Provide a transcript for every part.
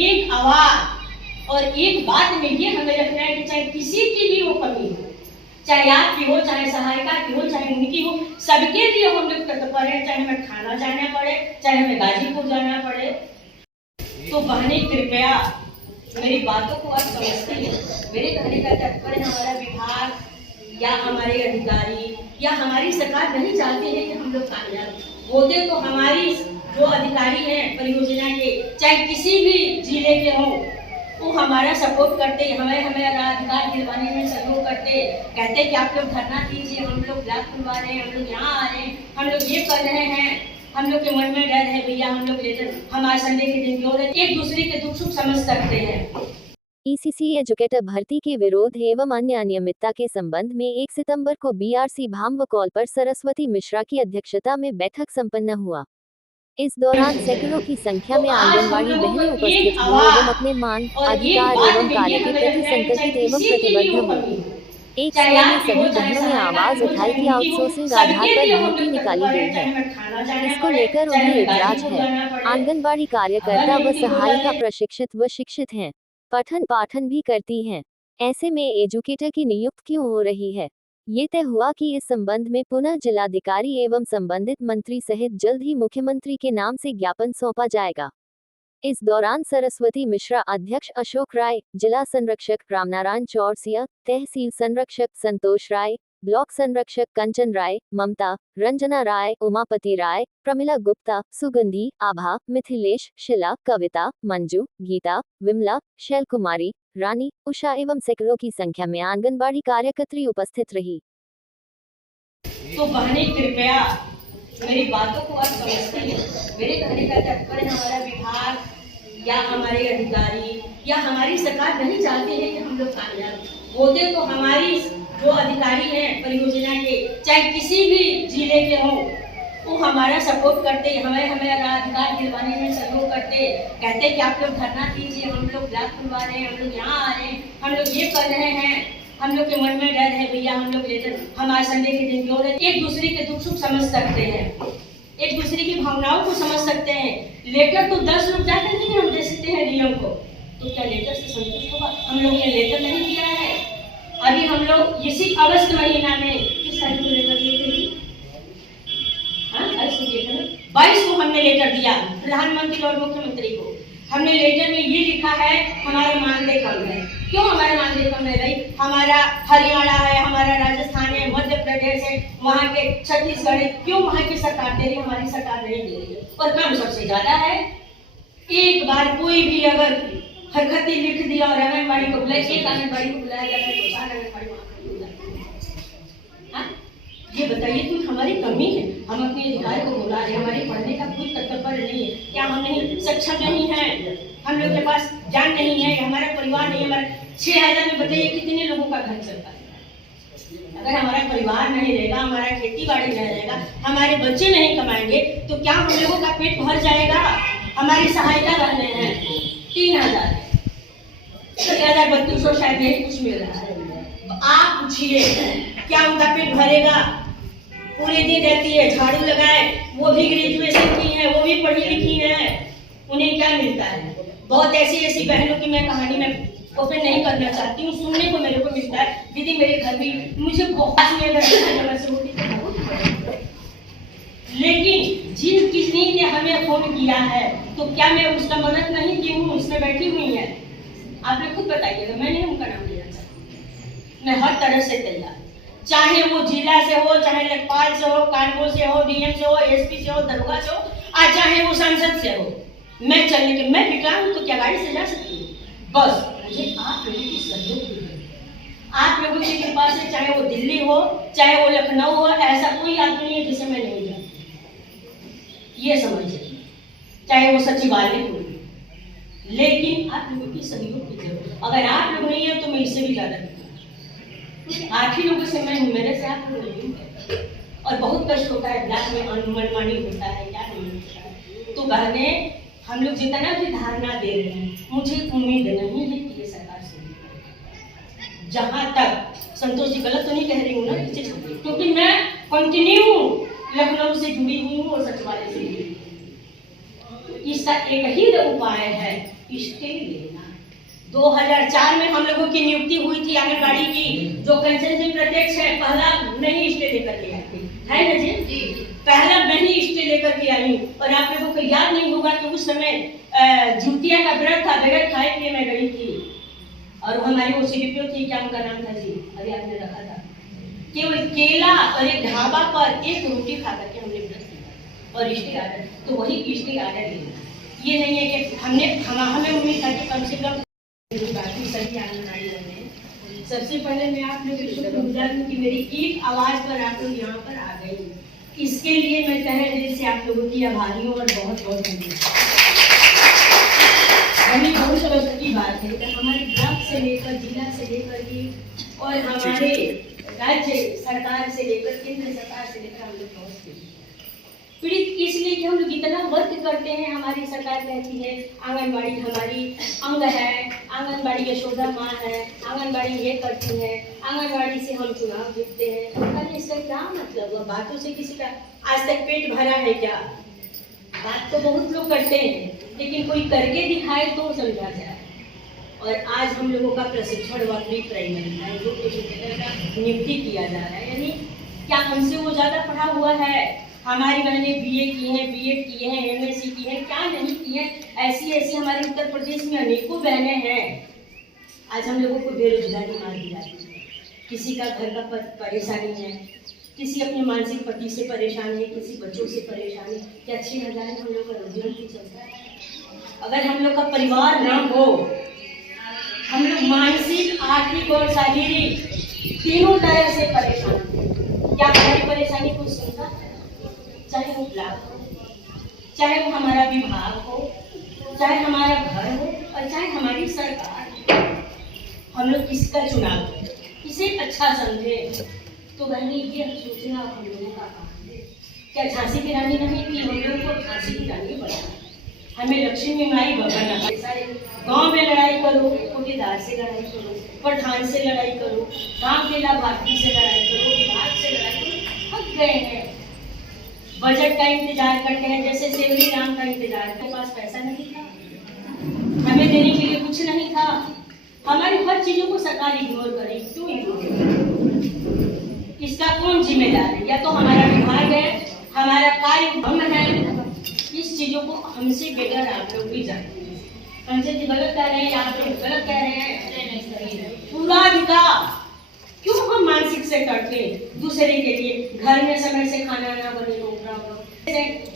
एक आवाज और एक बात में ये हमें रखना है कि चाहे किसी की भी वो कमी हो, चाहे आपकी हो, चाहे सहायिका की हो, चाहे उनकी हो, सबके लिए हम लोग तत्पर हैं। चाहे हमें खाना जाना पड़े, चाहे हमें गाजीपुर जाना पड़े। तो बहने कृपया मेरी बातों को आप समझते हैं। मेरे कहने का तात्पर्य हमारा विभाग या हमारे अधिकारी या हमारी सरकार नहीं चाहते हैं कि हम लोग कामयाब होते। तो हमारी जो अधिकारी हैं परियोजना के, चाहे किसी भी जिले के हों, वो हमारा सपोर्ट करते, हमें अधिकार दिलवाने में सहयोग करते, कहते कि आप लोग धरना कीजिए, हम लोग ब्लॉक खुलवा रहे हैं, हम लोग यहाँ आ रहे हैं, हम लोग ये कर रहे हैं। हम लोग के मन में डर है भैया, हम लोग लेटर हमारे संडे के दिन क्यों एक दूसरे के दुख सुख समझ सकते हैं। ईसीसी एजुकेटर भर्ती के विरोध एवं अन्य अनियमितता के संबंध में 1 सितंबर को बीआरसी भामवकौल पर सरस्वती मिश्रा की अध्यक्षता में बैठक संपन्न हुआ। इस दौरान सैकड़ों की संख्या में आंगनबाड़ी बहनें उपस्थित हुई एवं अपने मांग, अधिकार एवं कार्य के प्रति संकल्पित एवं प्रतिबद्ध हुई। एक स्वर में सभी बहनों ने आवाज उठाई कि आउटसोर्सिंग आधार पर भर्ती निकाली गई है। इसको लेकर उन्हें एतराज है। आंगनबाड़ी कार्यकर्ता व सहायिका प्रशिक्षित व शिक्षित हैं, पठन पाठन भी करती हैं। ऐसे में एजुकेटर की नियुक्ति क्यों हो रही है? ये तय हुआ कि इस संबंध में पुनः जिलाधिकारी एवं संबंधित मंत्री सहित जल्द ही मुख्यमंत्री के नाम से ज्ञापन सौंपा जाएगा। इस दौरान सरस्वती मिश्रा अध्यक्ष अशोक राय, जिला संरक्षक रामनारायण चौरसिया, तहसील संरक्षक संतोष राय, ब्लॉक संरक्षक कंचन राय, ममता, रंजना राय, उमापति राय, प्रमिला गुप्ता, सुगंधी, आभा, मिथिलेश, शिला, कविता, मंजू, गीता, विमला, शैल कुमारी, रानी, उषा एवं सैकड़ों की संख्या में आंगनबाड़ी कार्यकर्त्री उपस्थित रही। तो बहने कृपया मेरी बातों को आप समझते हैं। मेरे कहने का तात्पर्य हमारा विभाग या हमारे अधिकारी या हमारी सरकार नहीं चाहते हैं कि हम लोग कामयाब होते। तो हमारी जो अधिकारी हैं परियोजना के, चाहे किसी भी जिले के हों, वो हमारा सपोर्ट करते, हमें अधिकार दिलवाने में सहयोग करते, कहते कि आप लोग धरना कीजिए, हम लोग ब्लॉक खुलवा रहे हैं, हम लोग यहाँ आ रहे हैं, हम लोग ये कर रहे हैं। हम लोग के मन में डर है भैया, हम लोग लेटर हमारे संडे के दिन क्यों एक दूसरे के दुख सुख समझ सकते हैं, एक दूसरे की भावनाओं को समझ सकते हैं। लेटर तो 10 लोग जाकर नहीं हम दे सकते हैं डीएम को, तो क्या लेटर से संतुष्ट होगा? हम लोग ने लेटर नहीं दिया है। अभी हम लोग इसी अगस्त महीना में किस तारीख को लेटर दिए थे? 22 को हमने लेटर दिया प्रधानमंत्री और मुख्यमंत्री को। हमने लेटर में ये लिखा है हमारा मानदेय कम है। क्यों हमारा मानदेय कम है भाई? हमारा हरियाणा है, हमारा राजस्थान है, मध्य प्रदेश है, वहाँ के छत्तीसगढ़ है, क्यों वहाँ की सरकार दे रही है, हमारी सरकार नहीं दे रही है? और काम सबसे ज्यादा है। एक बार कोई भी अगर हरकती लिख दिया और आंगनबाड़ी को बुलाया, एक आंगनबाड़ी को बुलाया जाता है तो 4 आंगनबाड़ी वहाँ जाती है। ये बताइए कि हमारी कमी है, हम अपने अधिकार को बुला रहे, हमारे पढ़ने का कोई कर्तव्य नहीं है क्या? हम नहीं सक्षम नहीं है, हम लोग के पास जान नहीं है, हमारा परिवार नहीं है। हमारे 6000 में बताइए कितने लोगों का घर चलता है? अगर हमारा परिवार नहीं रहेगा, हमारा खेती बाड़ी नहीं रहेगा, हमारे बच्चे नहीं कमाएंगे, तो क्या हम लोगों का पेट भर जाएगा? हमारी सहायता रहने हैं 3000, 3200 शायद नहीं कुछ मिल रहा है। आप पूछिए क्या उनका पेट भरेगा? पूरे दिन रहती है, झाड़ू लगाए, वो भी ग्रेजुएशन की है, वो भी पढ़ी लिखी है, उन्हें क्या मिलता है? बहुत ऐसी बहनों की मैं कहानी में ओपन नहीं करना चाहती हूँ, सुनने को मेरे को मिलता है। दीदी मेरे घर भी मुझे बहुत लेकिन जिन किसी ने हमें फोन किया है तो क्या मैं उसका मदद नहीं की हूँ? उसमें बैठी हुई है, आप लोग खुद बताइएगा, मैं नहीं उनका नाम लेना चाहती। मैं हर तरह से तैयार, चाहे वो जिला से हो, चाहे लेखपाल से हो, कानपुर से हो, डीएम से हो, एसपी से हो, दरोगा से हो, और चाहे वो सांसद से हो, मैं चलने के मैं विकलांग हूँ तो क्या गाड़ी से जा सकती हूँ? बस मुझे आप लोगों की सहयोग की, आप लोगों की कृपा से, चाहे वो दिल्ली हो, चाहे वो लखनऊ हो, ऐसा कोई आदमी नहीं है जिसे मैं नहीं जानती, ये समझिए, चाहे वो सचिवालय हो, लेकिन आप लोगों की सहयोग की जरूरत। अगर आप लोग नहीं है तो मैं इससे भी ज्यादा 8 ही लोगों से मैं हूँ, मेरे से आप लोग नहीं है। और बहुत कष्ट होता है, ब्लॉक में मनमानी होता है, क्या नहीं होता है। तो बहने हम लोग जितना भी धारणा दे रहे हैं, मुझे उम्मीद नहीं है कि ये सरकार सुनेगी। जहाँ तक संतोष जी गलत तो नहीं कह रही हूँ ना, क्योंकि मैं कंटिन्यू लखनऊ से जुड़ी हुई हूँ और सचिवालय से जुड़ी हूँ। इसका एक ही उपाय है, स्टे लेना। 2004 में हम लोगों की नियुक्ति हुई थी आंगनबाड़ी की, जो कंचन जी प्रत्यक्ष है, पहला मैं ही स्टे लेकर के आई थी, है ना जी? पहला मैं ही स्टे लेकर के आई हूँ। और आप लोगों को याद नहीं होगा कि उस समय जितिया का व्रत था, बगैर खाए पिए मैं गई थी। और हमारी वो सीडीपीओ थी, क्या उनका नाम था जी, अभी आपने रखा था, केवल केला और एक ढाबा पर एक रोटी खा करके हमने व्रत किया और स्टे आर्डर, तो वही स्टे आर्डर लेना। ये नहीं है कि हमें उम्मीद था कि कम से कम बाकी सभी आंगनबाड़ी बने। सबसे पहले मैं आप लोगों को शुक्रगुजार हूँ कि मेरी एक आवाज पर आप लोग यहाँ पर आ गए। इसके लिए मैं तहे दिल से आप लोगों की आभारी हूँ और बहुत बहुत धन्यवाद। हमें बहुत गर्व की बात है कि हमारे ब्लॉक से लेकर जिला से लेकर के और हमारे राज्य सरकार से लेकर केंद्र सरकार से लेकर हम लोग पहुँचते हैं पीड़ित, इसलिए कि हम लोग इतना वर्क करते हैं। हमारी सरकार कहती है आंगनबाड़ी हमारी अंग है, आंगनबाड़ी यशोदा माँ है, आंगनबाड़ी ये करती है, आंगनबाड़ी से हम चुनाव जीतते हैं। अरे इसका क्या मतलब हुआ? बातों से किसी का आज तक पेट भरा है क्या? बात तो बहुत लोग करते हैं, लेकिन कोई करके दिखाए तो समझा जाए। और आज हम लोगों का प्रशिक्षण व प्री प्राइमरी है, जो एजुकेटर का नियुक्ति किया जा रहा है। यानी क्या हमसे वो ज़्यादा पढ़ा हुआ है? हमारी बहनें बीए की हैं, बीएड की हैं, एमएससी की हैं, क्या नहीं की हैं? ऐसी हमारे उत्तर प्रदेश में अनेकों बहनें हैं। आज हम लोगों को बेरोजगारी मार दी जाती है, किसी का घर का परेशानी है, किसी अपने मानसिक पति से परेशान है, किसी बच्चों से परेशान है। क्या 6,000 हम लोग का रोजगार भी चलता है? अगर हम लोग का परिवार ना हो, हम लोग मानसिक, आर्थिक और शारीरिक तीनों तरह से परेशान हैं। क्या हमारी परेशानी को सुनता है? चाहे वो ब्लॉक हो, चाहे वो हमारा विभाग हो, चाहे हमारा घर हो और चाहे हमारी सरकार। हम लोग किसका चुनाव करें, किसे अच्छा समझे? तो बहनी ये सोचना हम लोगों का काम है। क्या झांसी की रानी नहीं थी? हम लोग को झांसी की रानी बनाना, हमें लक्ष्मी माई बनाना। सारे गांव में लड़ाई करो, ठेकेदार से लड़ाई करो, प्रधान से लड़ाई करो, गांव के लाभार्थी से लड़ाई करो, विभाग से लड़ाई करो, थक गए हैं। बजट का इंतजार करते हैं, जैसे सेवरी राम का इंतजार। के पास पैसा नहीं था, हमें देने के लिए कुछ नहीं था। हमारी हर चीजों को सरकार इग्नोर करे, क्यों इग्नोर करे? इसका कौन जिम्मेदार है? या तो हमारा विभाग है, हमारा कार्य हम है। इस चीजों को हमसे बेहतर आप लोग भी जानते हैं। कंचन जी गलत कह रहे हैं, आप लोग गलत कह रहे हैं। पूरा अधिकार क्यों हम मानसिक से करते दूसरे के लिए? घर में समय से खाना ना बने तो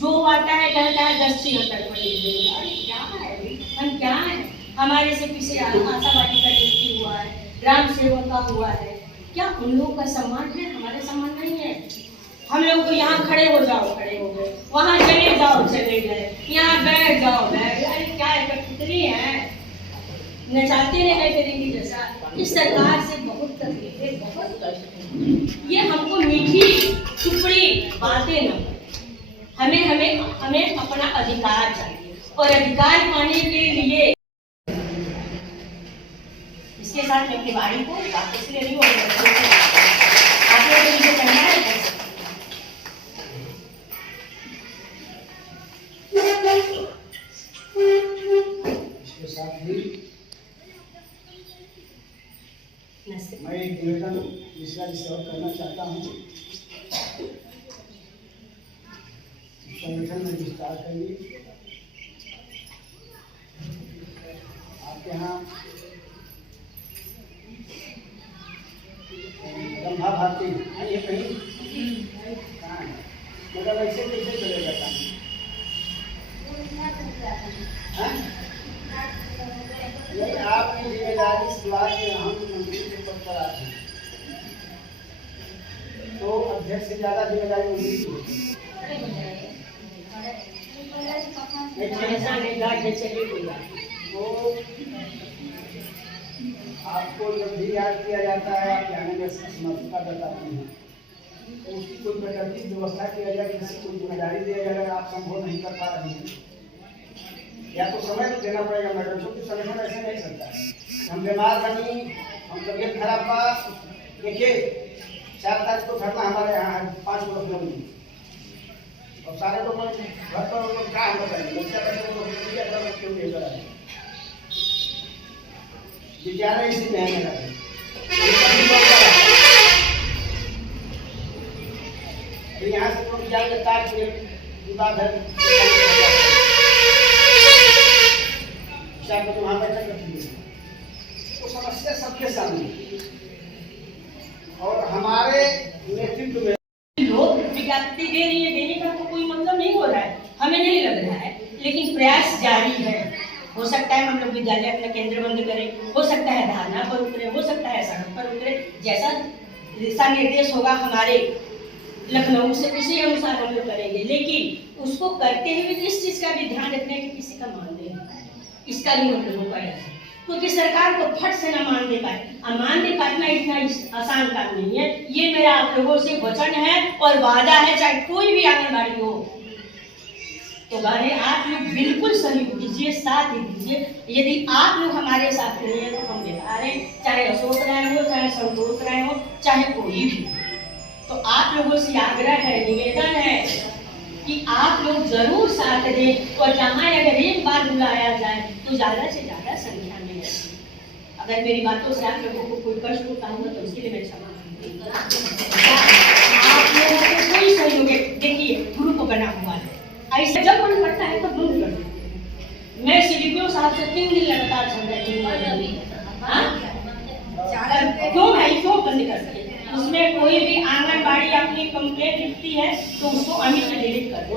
जो आता है कहता है 10-76 क्या है? हम क्या है? हमारे से पीछे आशावादी का नियुक्ति हुआ है, ग्राम सेवक का हुआ है। क्या उन लोगों का सम्मान है? हमारे सम्मान नहीं है। हम लोग को यहाँ खड़े हो जाओ, खड़े हो गए, वहाँ चले जाओ, चले गए, यहाँ बैठ जाओ, बैठ। अरे क्या है? कठपुतली है, नचाते रहे करेंगे जैसा। इस सरकार से बहुत तकलीफें, बहुत कष्ट है। ये हमको मीठी चुपड़ी बातें न करें। हमें अपना अधिकार चाहिए और अधिकार पाने के लिए इसके साथ मैं अपनी बाड़ी को वापस ले रही हूँ। आप लोगों को मुझे कहना है इसके साथ ही मैं एक निवेदन मिश्रा जी से और करना चाहता हूँ। संगठन में विस्तार करिए। आपके यहाँ गंगा भारती ये कहीं कहाँ है? मतलब ऐसे कैसे चलेगा काम? नहीं, आपकी जिम्मेदारी समाज में हम मंत्री के पद पर आते हैं, तो अध्यक्ष से ज्यादा जिम्मेदारी मंत्री की तो आपको जब भी याद किया जाता है, आप जाने में समर्थता बताते हैं, तो उसकी कोई प्रकृति व्यवस्था किया जाए, किसी को जिम्मेदारी दिया जाए। अगर आप संभव नहीं कर पा रहे हैं, या तो समय तो देना पड़ेगा मैडम, क्योंकि संगठन ऐसे नहीं चलता है। हम बीमार बनी, हम तबियत खराब हुआ, देखिए 4 तारीख को धरना हमारे यहाँ 5 लोग और सारे लोग घर पर लोग क्या हम बताएंगे, मुखिया बैठे लोग क्यों लेकर आए, विद्यालय इसी में है मेरा। तो यहाँ से लोग जाएंगे तार के विवाद है, तो वहाँ बैठक रखी है, वो समस्या सबके सामने और हमारे नेतृत्व में लोग विज्ञप्ति दे रही है, देने का तो कोई मतलब नहीं हो रहा है, हमें नहीं लग रहा है, लेकिन प्रयास जारी है। हो सकता है हम लोग विद्यालय अपना केंद्र बंद करें, हो सकता है धरना पर उतरे, हो सकता है सड़क पर उतरे, जैसा दिशा निर्देश होगा हमारे लखनऊ से उसी अनुसार हम लोग करेंगे। लेकिन उसको करते हुए इस चीज का भी ध्यान रखना है कि किसी का मान दे, इसका भी हम लोगों का है, क्योंकि सरकार को फट से ना मान दे पाए, मान दे पाना इतना आसान काम नहीं है। ये मेरा आप लोगों से वचन है और वादा है, चाहे कोई भी आंगनबाड़ी हो तो गाने आप लोग बिल्कुल सहयोग दीजिए, साथ ही दीजिए। यदि आप लोग हमारे साथ नहीं है तो हम बेकार हैं, चाहे अशोक राय हो, चाहे संतोष राय हो, चाहे कोई भी। तो आप लोगों से आग्रह है, निवेदन है कि आप लोग जरूर साथ दें और जहाँ अगर एक बार बुलाया जाए तो ज्यादा से ज्यादा संख्या में है। अगर मेरी बातों से आप लोगों को कोई कष्ट होता होगा तो उसके लिए मैं क्षमा मांगती हूँ। आप लोगों को कोई सहयोग है, देखिए ग्रुप बना हुआ है, ऐसे जब मन करता है तो बंद कर देते हैं। मैं सीडीपीओ साहब से 3 दिन लगातार क्यों भाई क्यों बंद करते हैं? उसमें कोई भी आंगनबाड़ी अपनी कंप्लेंट लिखती है तो उसको अमिट में डिलीट कर दो।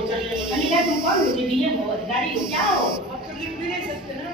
अनिता तुम कौन हो? डीएम हो, अधिकारी हो, क्या हो? आप तो लिख भी नहीं सकते ना।